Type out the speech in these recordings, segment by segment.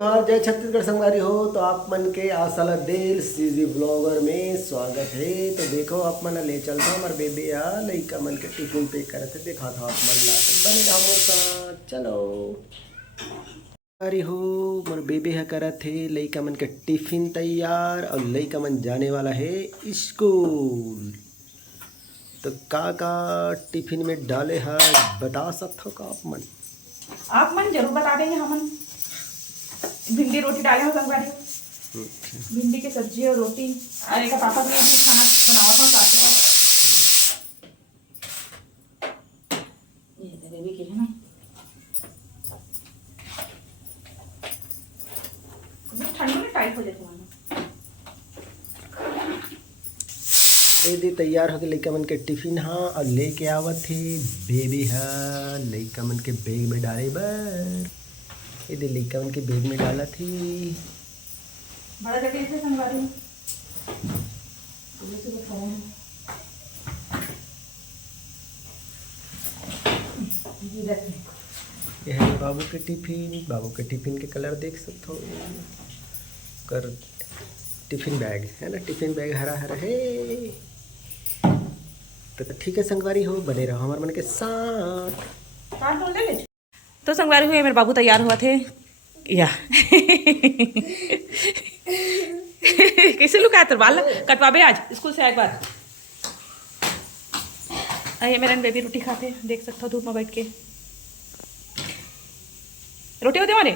और जय छत्तीसगढ़ संगवारी हो तो आप मन के आसला दिल सीजी ब्लॉगर में स्वागत है। तो देखो आप मन ले चलता हमार बेबी आ लइका मन के टिफिन पैक करते देखा था आप मन ला तो बने रहो मोर साथ चलो। अरे हो मोर बेबी है करत है लइका मन के टिफिन तैयार और लइका मन जाने वाला है स्कूल। तो का टिफिन में डाले है बता सकते हो का आप मन जरूर बता देंगे। हम भिंडी रोटी डाले हो संगवारी, भिंडी की सब्जी और रोटी। अरे का पापा के लिए भी खाना बनावा था साथ में। ये बेबी के है ना, ठंड में टाइट हो जाती है। यदि तैयार होके लइका मन के टिफिन हाँ और लेके आवत थे बेबी हाँ लइका मन के बैग में डाले बर। यदि लइका मन के बैग में डाला थी बड़ा जगह से संगवारी यह है बाबू के टिफिन। बाबू के टिफिन के कलर देख सकते हो कर टिफिन बैग है ना, टिफिन बैग हरा हरा है। तो ठीक है संगवारी हो बने रहो हमारे मन के साथ। तो संगवारी हुए मेरे बाबू तैयार हुआ थे या कैसे लुका तो बाल कटवाबे आज स्कूल से एक बार। ये मेरे बेबी रोटी खाते देख सकते हो धूप में बैठ के। रोटी होते हमारे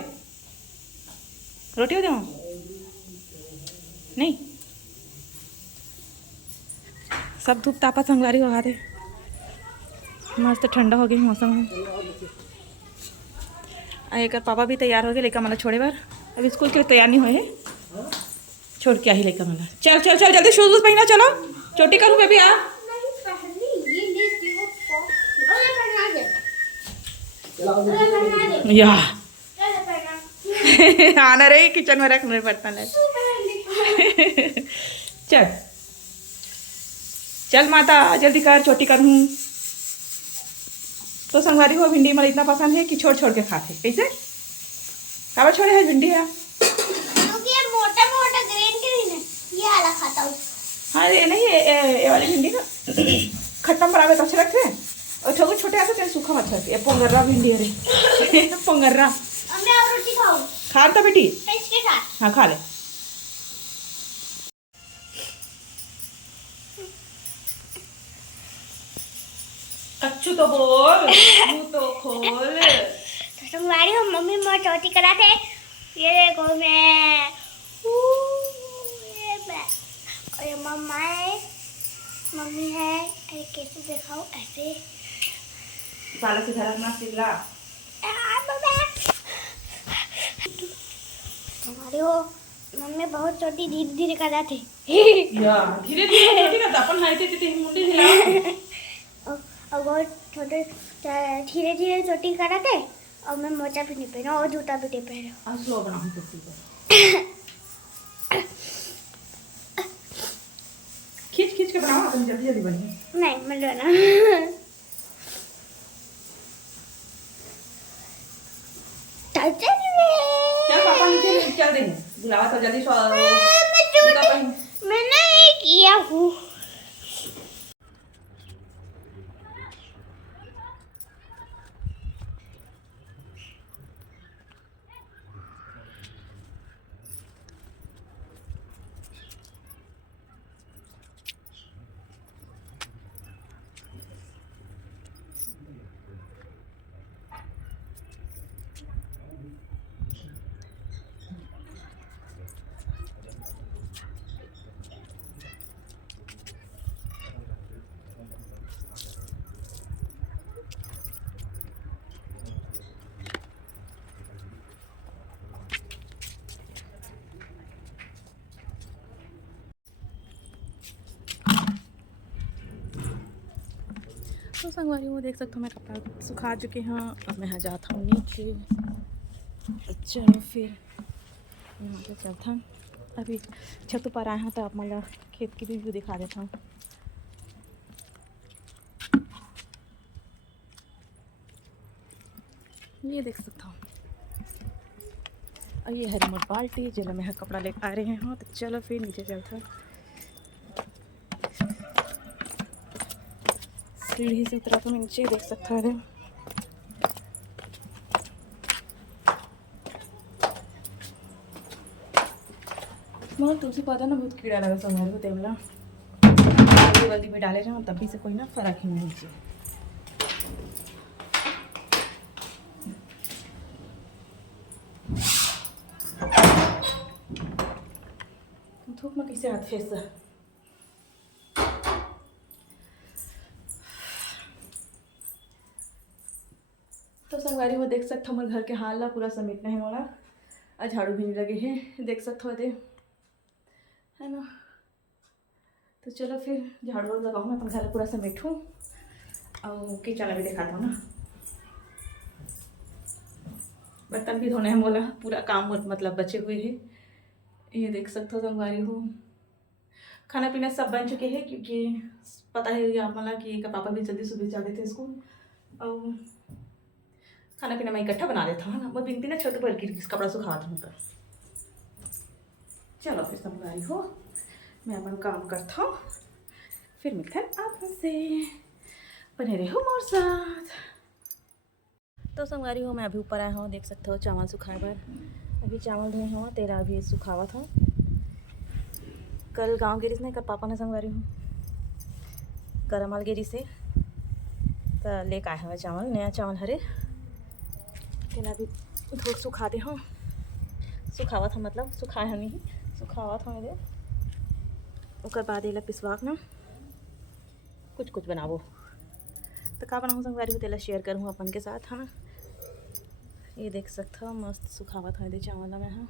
रोटी होते वहाँ नहीं सब धूप तापा संगवारी हो हाथे मस्त ठंडा हो गई मौसम। एक पापा भी तैयार हो गए लेकर मतलब छोड़े बार अभी स्कूल के लिए तैयार नहीं हुए हैं छोड़ के ही लेकर मतलब चल चल चल जल्दी शूज पहना चलो चोटी करूँ बेबी आ या आना रही किचन में रखने पड़ता है। चल चल माता जल्दी कर छोटी करूँ। तो संगवारी हो भिंडी मला इतना पसंद है कि छोड़ छोड़ के खाते कैसे काबर छोड़े है भिंडी है क्योंकि ये मोटा मोटा ग्रीन ग्रीन है ये वाला खाता हूँ। हाँ ये नहीं ये वाली भिंडी ना खट्टा पर आवे तो अच्छे लगते हैं और छोटे छोटे आते हैं सूखा मत लगते। ये पोंगर्रा भिंडी अरे पोंगर्रा अब मैं और रोटी खाऊँ खा तो बेटी इसके साथ। हाँ खा ले। कच्चू तो बोल मुंह तो खोल। तो तुम्हारी हो मम्मी माँ चौथी करा थे ये देखो मैं ये मैं और ये मम्मा है मम्मी है। अरे कैसे दिखाओ ऐसे पाला से धरना सिल्ला तुम्हारी हो मम्मी बहुत छोटी धीरे धीरे करा थे या धीरे धीरे छोटी का अपन हाइते ते मुंडी हिला और बहुत छोटे धीरे धीरे छोटी करा थे और मैं मोजा भी नहीं पहना और जूता भी नहीं पहना। आज स्लो बनाऊं तो खींच खींच के बनाओ अपन जल्दी जल्दी बनी नहीं मैं लेना चल पापा नीचे चल दे बुलावा तो जल्दी मैं नहीं किया हूँ। तो संगवारी वो देख सकते हो मैं कपड़ा सुखा चुके हैं अब मैं यहाँ जाता हूँ नीचे। चलो फिर यहाँ पे चलता हूँ अभी छत पर आए हैं तो आप मतलब खेत की भी व्यू दिखा देता हूँ। ये देख सकता हूँ और ये है रिमोट बाल्टी जिला में कपड़ा लेकर आ रहे हैं। तो चलो फिर नीचे चलता, सीढ़ी से उतरा तो मैं नीचे देख सकता है। मगर तुलसी पौधा ना बहुत कीड़ा लगा संभाल को तेमला जल्दी में डाले रहे तभी से कोई ना फर्क ही नहीं चाहिए। धूप में कैसे हाथ फेंस तो संगवारी हो देख सकते हमारे घर के हाल ला पूरा समेटना है वाला। आज झाड़ू भी नहीं लगे हैं, देख सकते हो दे है ना। तो चलो फिर झाड़ू वाड़ू लगाऊँ, मैं अपना घर पूरा समेटूँ और किचन भी दिखाता हूँ ना। बर्तन भी धोने हैं बोला, पूरा काम मतलब बचे हुए हैं। ये देख सकते हो संगवारी हो, खाना पीना सब बन चुके हैं क्योंकि पता है आप मला कि पापा भी जल्दी सुबह जाते थे स्कूल और खाना पीना मैं इकट्ठा बना देता हूँ ना। मैं बिनती ना छत पर गिर कपड़ा सुखाता हूँ। पर चलो फिर संगवारी हो मैं अपन काम करता हूँ, फिर मिलते हैं आपसे, बने रहो मोर साथ। तो संगवारी हो मैं अभी ऊपर आया हूँ, देख सकते हो चावल सुखाए बार अभी चावल धोए हुआ, तेरा अभी सुखावा था। कल गांव गिरी नहीं, कल पापा ने संगवारी हूँ करमाल गिरी से तो लेकर आया हुआ चावल, नया चावल हरे तेना भी थोड़ा सुखा दे। हाँ सुखावा था मतलब सुखाया नहीं, सुखावा था मेरे। उसके बाद ये पिसवा ना कुछ कुछ बनाबो तो का बनाऊँ संगवारी को तेला शेयर करूँ अपन के साथ। हाँ ये देख सकते हो मस्त सुखावा था ये चावल में। हाँ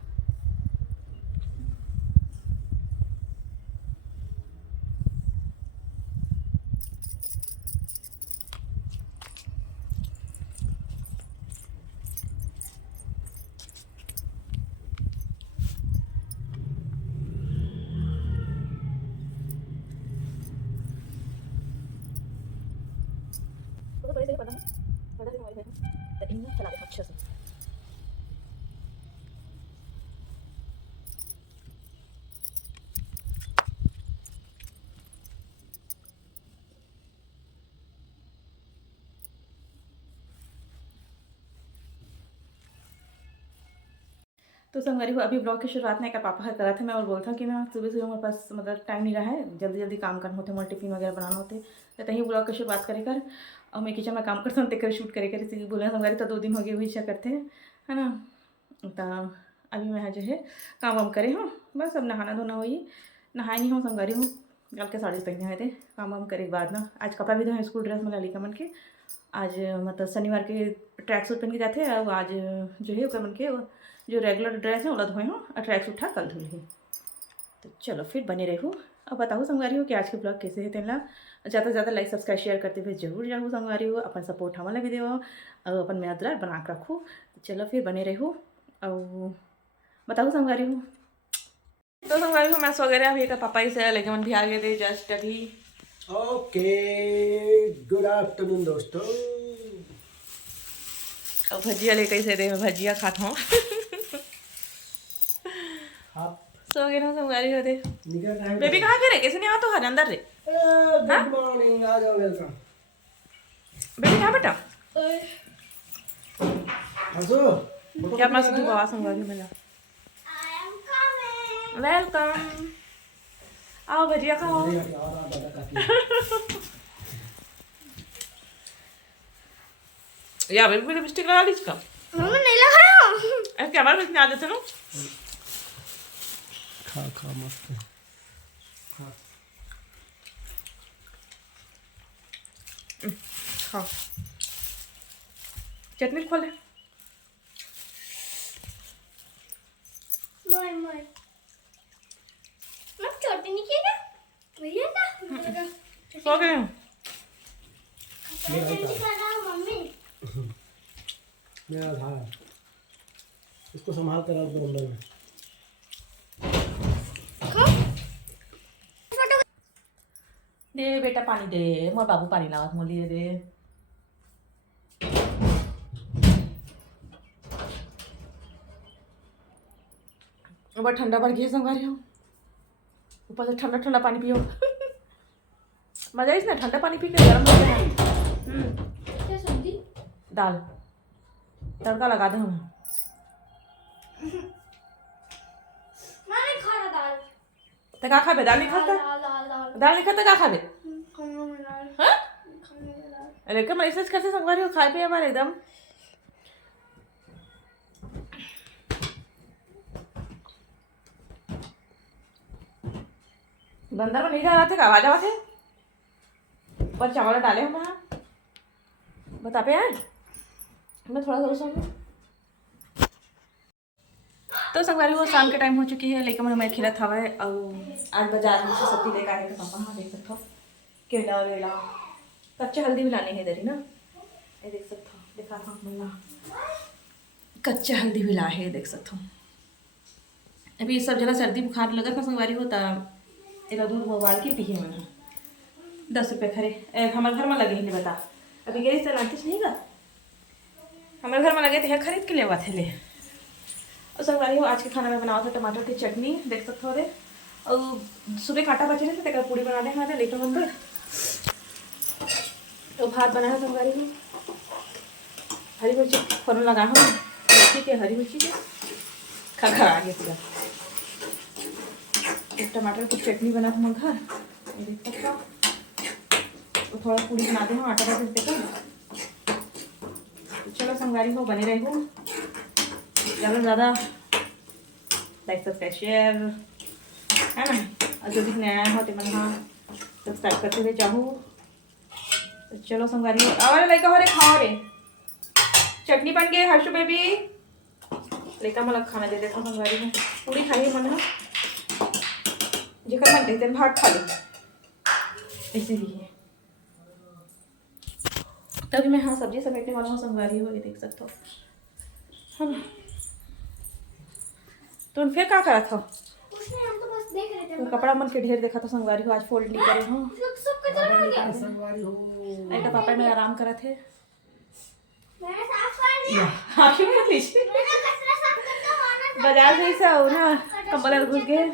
बड़े से बना बड़ा हमारे घर तो इन्हें चला दे अच्छे से। तो संगवारी को अभी ब्लॉग की शुरुआत नहीं कर पापा है करा थे मैं और बोलता कि ना सुबह सुबह मेरे पास मतलब टाइम नहीं रहा है, जल्दी जल्दी काम करना होते, मोटे टिफिन वगैरह बनाना होते तो तहीं ब्लॉग की शुरुआत करे कर और मैं किचन में काम करता हूँ तेकर शूट करे कर इसी बोले संगवारी तो 2 दिन हो गए वही इच्छा करते हैं है ना। तो अभी मैं जो है काम वाम करे हूँ बस, अब नहाना धोना हुई, नहाए नहीं हूँ संगवारी हूँ कल के साड़ी पहने हुए थे। काम वाम करे के बाद ना आज कपड़ा भी धोए स्कूल ड्रेस में ललिका मन के, आज मतलब शनिवार के ट्रैक सूट पहन के जाते हैं और आज जो है मन के जो रेगुलर ड्रेस है वो धोए हूँ और ट्रैक सूट था कल धुल ही। तो चलो फिर बने रहूँ अब बताऊँ संगवारी हो कि आज के ब्लॉग कैसे है तेला ज़्यादा से ज़्यादा लाइक सब्सक्राइब शेयर करते हुए जरूर जाऊँ संगवारी हो, अपन सपोर्ट हमारा भी देव और अपन मैं अदरार बना के रखूँ। चलो फिर बने रहूँ और बताऊँ संगवारी हो। तो संगवारी हो मैं वगैरह अभी का पापा ही से लेके मन भी आ गए थे जस्ट अभी। ओके गुड आफ्टरनून दोस्तों। और भजिया लेके से दे मैं भजिया खाता हूँ। आप सो गए ना संगवारी होते निकल रहे हैं बेबी कहाँ गए रे, कैसे नहीं आ तो हर अंदर रे। गुड मॉर्निंग, आ जाओ वेलकम। बेबी कहाँ बेटा हंसो क्या मस्त धूप आवाज संगवारी मिला। वेलकम आओ भजिया खाओ। या बेबी लिपस्टिक लगा ली इसका मम्मी नहीं लगाया ऐसे हमारे पास नहीं आ जाते ना। खा खा मस्त खा खाओ चटनी खोले। मोय मोय मैं छोटी नहीं किया भैया ना सो गए मम्मी मेरा था इसको संभाल कर रख दो अंदर में। दे बेटा पानी दे, मोर बाबू पानी लावत मोली दे। बहुत ठंडा पड़ गया संगवारी हो, ऊपर से ठंडा ठंडा पानी पियो। मजा इसमें ठंडा पानी पी के गर्म हो गया। क्या सब्जी? दाल तड़का लगा दे हमें। मैं नहीं खा रहा दाल। तो क्या खाबे? दाल नहीं खाता? दाल नहीं खाता क्या खाबे? हाँ? लेकिन मैं ऐसे कैसे संगवारी हो खाए पे हमारे एकदम। बंदर में नहीं जा रहा थे, आवाज आवा थे पर चावल डाले हम यहाँ बता पे यार मैं थोड़ा सा सुन। तो संगवारी वो शाम के टाइम हो चुकी है, लेकिन मैं खिला था है और आज बाजार में से सब्जी लेकर आए थे पापा। हाँ देख सकते हो केला वेला, कच्चा हल्दी भी लाने है इधर ही ना, ये देख सकते हो दिखा था मम्मा कच्चा हल्दी भी ला है, देख सकते हो। अभी सब जगह सर्दी बुखार लगा था संगवारी होता, एला दूध उबाल के पिए मैंने 10 रुपये खरे हमारे घर में लगे ही नहीं बता। अभी गई से लाते नहीं का हमारे घर में लगे थे यहाँ खरीद के ले हुआ थे ले। और संगवारी हो आज के खाना में बनाओ था टमाटर की चटनी, देख सकते हो रे। और सुबह कांटा बचे थे तो पूड़ी बना दे हमारे लेटर बंदर। तो भात बनाया संगवारी में, हरी मिर्ची फोरन लगा हूँ मेथी के हरी मिर्ची के खा आ गया पूरा। एक टमाटर की चटनी बना था घर, देख सकते हो। तो थोड़ा पूड़ी बना दे आटा का देकर। तो चलो संगवारी हो बने रहे हो, ज़्यादा से ज़्यादा लाइक सब्सक्राइब शेयर है ना, और जो भी नया हो तो मैं हाँ सब्सक्राइब करते हुए चाहूँ। तो चलो संगवारी हो और लाइक हो रे खाओ रे, चटनी बन गई हर्षु बेबी लेकर मतलब खाना दे देता संगवारी में। पूरी खाई मन जेकर मन देते भात खा ले इसीलिए। तभी मैं हाँ सब्जी समेटने वाला हूँ संगवारी हो, ये देख सकते हो हाँ। तो फिर क्या करा था? हम तो बस देख रहे थे। तो कपड़ा मन के ढेर देखा था संगवारी हो, आज फोल्ड नहीं करे हूँ। सब कचरा बन गया। संगवारी हो नहीं तो पापा में आराम करा थे। मैंने साफ कर दिया। हाँ क्यों कर लीजिए, मैंने कचरा साफ करता हूँ ना। बाजार से ऐसा हो ना कंबल घुस गए।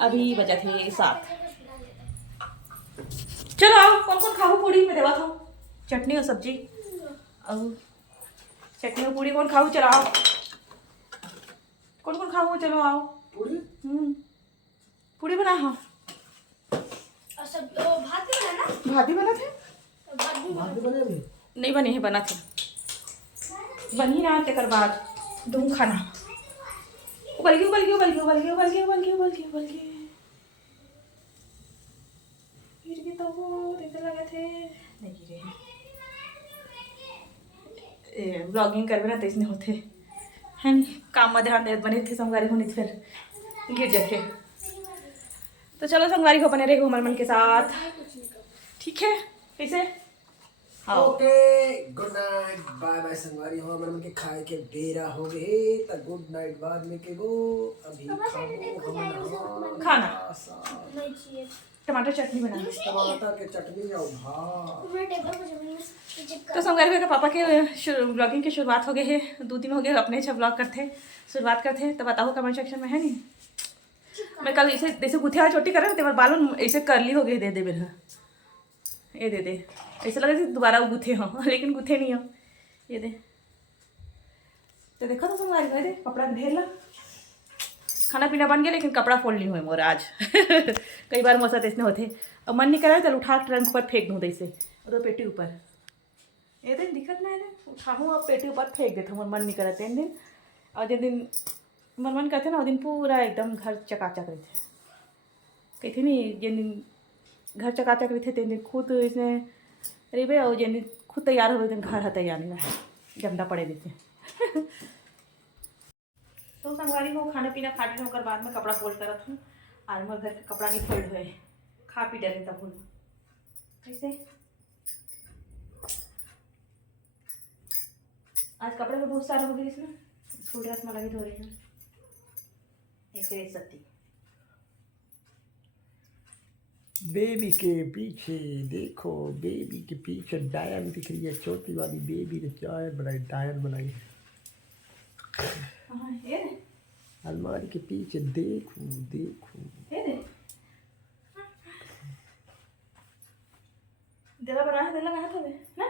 अभी बजा थे 7। चलो आओ कौन कौन खाओ पूड़ी में देवा था चटनी और सब्जी और चटनी और पूड़ी कौन खाओ चलो आओ कौन कौन खाओ चलो आओ। पूरी पूड़ी बना हाँ और सब भात भी बना ना। भात भी बना थे भात भी बने अभी नहीं बने हैं बना थे बनी ना तेकर बाद दूँ खाना उबल गई उबल गई उबल गई उबल गई उबल गई उबल गई उबल गई उबल गई गिर गई तो वो देखने लगे थे नहीं गिरे ब्लॉगिंग करवे ना तो इसने होते है नहीं काम में ध्यान दे बने थे संगवारी होने फिर गिर जाते। तो चलो संगवारी को बने रहे हमारे मन के साथ ठीक है कैसे हाँ okay good night bye bye संगवारी हो हमारे मन के खाए के बेरा हो गए तो गुड नाइट बाद में के गो अभी खाओ हम खाना नहीं चाहिए। टमाटर चटनी बना टमाटर के चटनी और भात। मैं टेबल पे जमीन तो संगवारी के पापा के ब्लॉगिंग की शुरुआत हो गई है 2 दिन हो गए अपने अच्छा ब्लॉग करते शुरुआत करते तो बताओ कमेंट सेक्शन में है नहीं। मैं कल ऐसे जैसे गुथे वाली चोटी कर रहा हूँ बालों ऐसे करली हो गई दे दे मेरा ये दे दे ऐसे लगे दोबारा वो गुथे हों लेकिन गुथे नहीं हो ये दे। तो देखो तो संगवारी दे कपड़ा ढेर ला खाना पीना बन गया लेकिन कपड़ा फोल्ड नहीं हुए मोर आज कई बार मौसम ऐसे होते अब मन नहीं करा चल उठा ट्रंक पर फेंक दूँ ऐसे और तो पेटी ऊपर ये दिन दिक्कत ना है उठाऊँ अब पेटी ऊपर फेंक देता हूँ मन नहीं करा 3 दिन और जिन दिन मन करते ना वो दिन पूरा एकदम घर चकाचक रहे थे कहते नहीं जिन दिन घर चकाचक रहे थे 3 दिन खुद इसने अरे और जिन दिन खुद तैयार हो दिन घर तैयार नहीं रहा गंदा पड़े देते। तो संगवारी को खाना पीना खा लेने होकर बाद में कपड़ा फोल्ड करा था आज मेरे घर का कपड़ा नहीं फोल्ड हुए खा पी डरे तब बोलो कैसे आज कपड़े में बहुत सारे हो गए इसमें स्कूल ड्रेस में लगे धो रही हैं ऐसे सत्ती बेबी के पीछे देखो बेबी के पीछे डायन दिख रही है छोटी वाली बेबी ने चाय बनाई डायन बनाई हाँ ये अलमारी के पीछे देखो देखो। दिला बना है, दिला कहाँ था बे ना?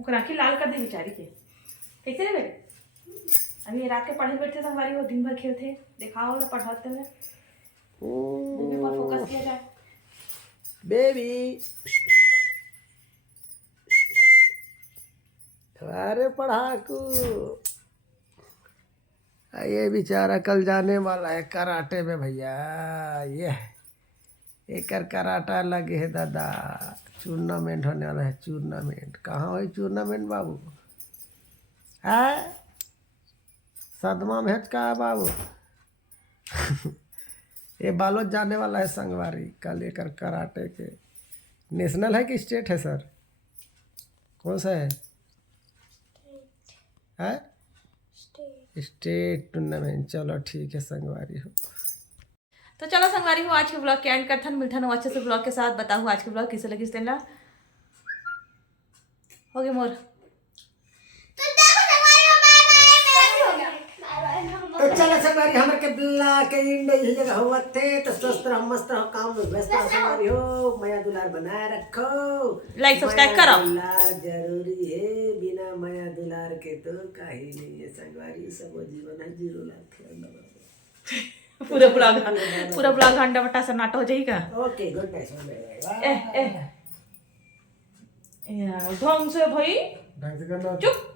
ओकर आँखें लाल कर दी बेचारी के। कैसे रे बेटे? अभी रात के पढ़े बैठे संगवारी हो, दिन भर खेलते दिखाओ और पढ़ाते हुए दिन पर फोकस किया जाए। बेबी अरे पढ़ाकू, ये बेचारा कल जाने वाला है कराटे में भैया। ये एक कराटा लगे है दादा, टूर्नामेंट होने वाला है। टूर्नामेंट कहाँ हो टूर्नामेंट बाबू? है सदमा मैच का है बाबू। ये बालोद जाने वाला है संगवारी कल एकर कराटे के। नेशनल है कि स्टेट है सर? कौन सा है? State tournament. चलो ठीक है संगवारी हो। तो चलो संगवारी हो, आज के ब्लॉग के एंड करथन मिलथन हो अच्छे से ब्लॉग के साथ। बताओ आज के ब्लॉग कैसे लगी स्टेला? हो गए मोर। तो चलो संगवारी हमर के बिल्ला के इंडे यही जगह हुआ थे। तो स्वस्थ रहो मस्त रहो काम में व्यस्त रहो संगवारी हो। माया दुलार बनाए रखो, लाइक सब्सक्राइब करो। दुलार जरूरी है, बिना माया दुलार के तो कहीं नहीं है संगवारी। सब जीवन है जीरो लाख। पूरा ब्लॉग घंटा बट्टा सन्नाटा हो जाएगा। Okay good night. ढंग से भाई, ढंग से करना। चुप।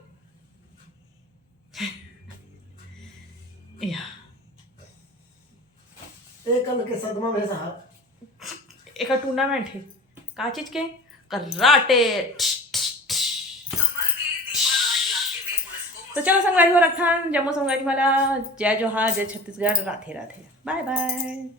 कल के सदमा में साहब एक टूर्नामेंट है का चीज के? कराटे। तो चलो संगवारी हो रखा जम्मू संगवारी वाला। जय जोहार, जय छत्तीसगढ़, राधे राधे, बाय बाय।